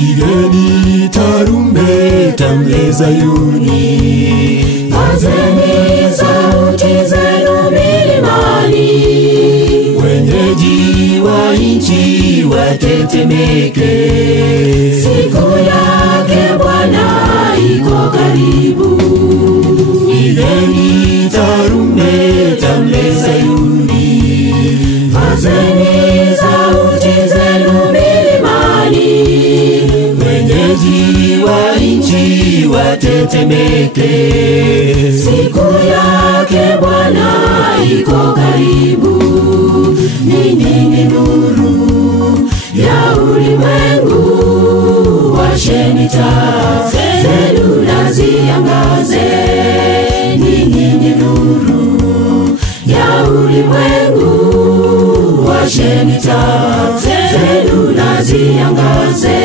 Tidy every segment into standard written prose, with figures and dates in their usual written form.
Pigeni tarumbeta mle Zayuni, pazeni sauti zenu milimani, wenyeji wa nchi watetemeke. Siku yake Bwana iko karibu. Pigeni tarumbeta mle Zayuni, pazeni sauti zenu milimani, wenyeji wa nchi watetemeke. Siku yake Bwana iko karibu. Ninyi ni nuru ya ulimwengu, washeni taa zenu na ziangaze. Ninyi ni nuru ya ulimwengu, washeni taa zenu na ziangaze.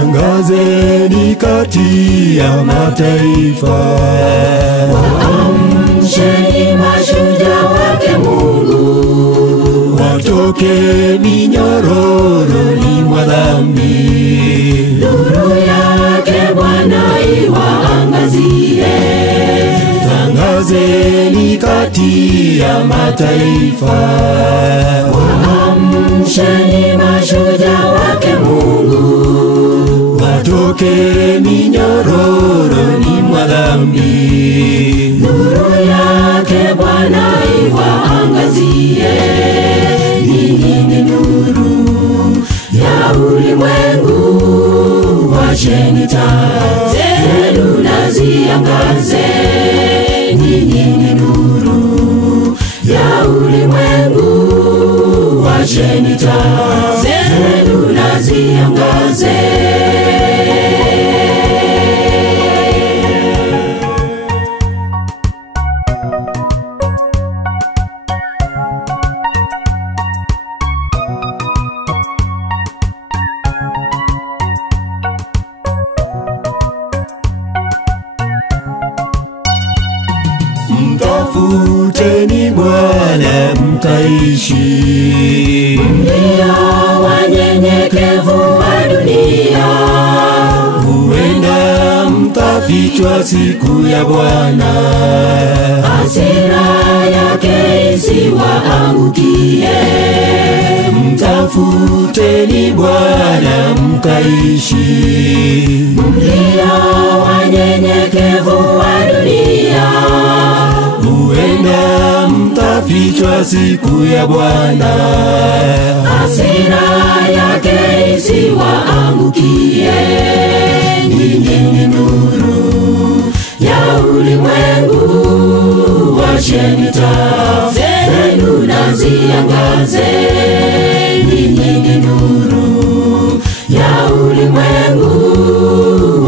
Tangazeni kati ya mataifa, waamsheni mashujaa wake Mungu, watoke minyororoni mwa dhambi. nuru yake Bwana iwaangazie. Tangazeni kati ya mataifa, waamsheni mashujaa wake Mungu, watoke minyororoni mwa dhambi. nuru yake Bwana iwaangazie. Ninyi ni nuru ya ulimwengu, washeni taa zenu na ziangaze. Ninyi ni nuru ya ulimwengu, washeni taa zenu na ziangaze. Mtafuteni Bwana mtaishi, Ndio wanyenyekevu wa dunia, huenda mtafichwa siku ya Bwana. hasira yake isiwaangukie. Mtafuteni Bwana mkaishi, Ndio wanyenyekevu wa dunia, huenda mtafichwa siku ya Bwana. hasira yake isiwaangukie. Ninyi ni nuru ya ulimwengu, washeni taa zenu na ziangaze. Ninyi ni nuru ya ulimwengu,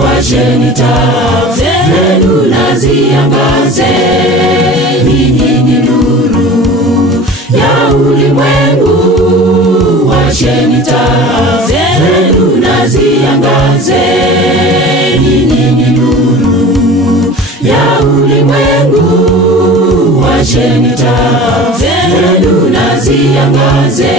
washeni taa zenu na ziangaze. Ninyi ni nuru ya ulimwengu, washeni taa zenu na ziangaze. Ninyi ni nuru ya ulimwengu, washeni taa zenu na ziangaze.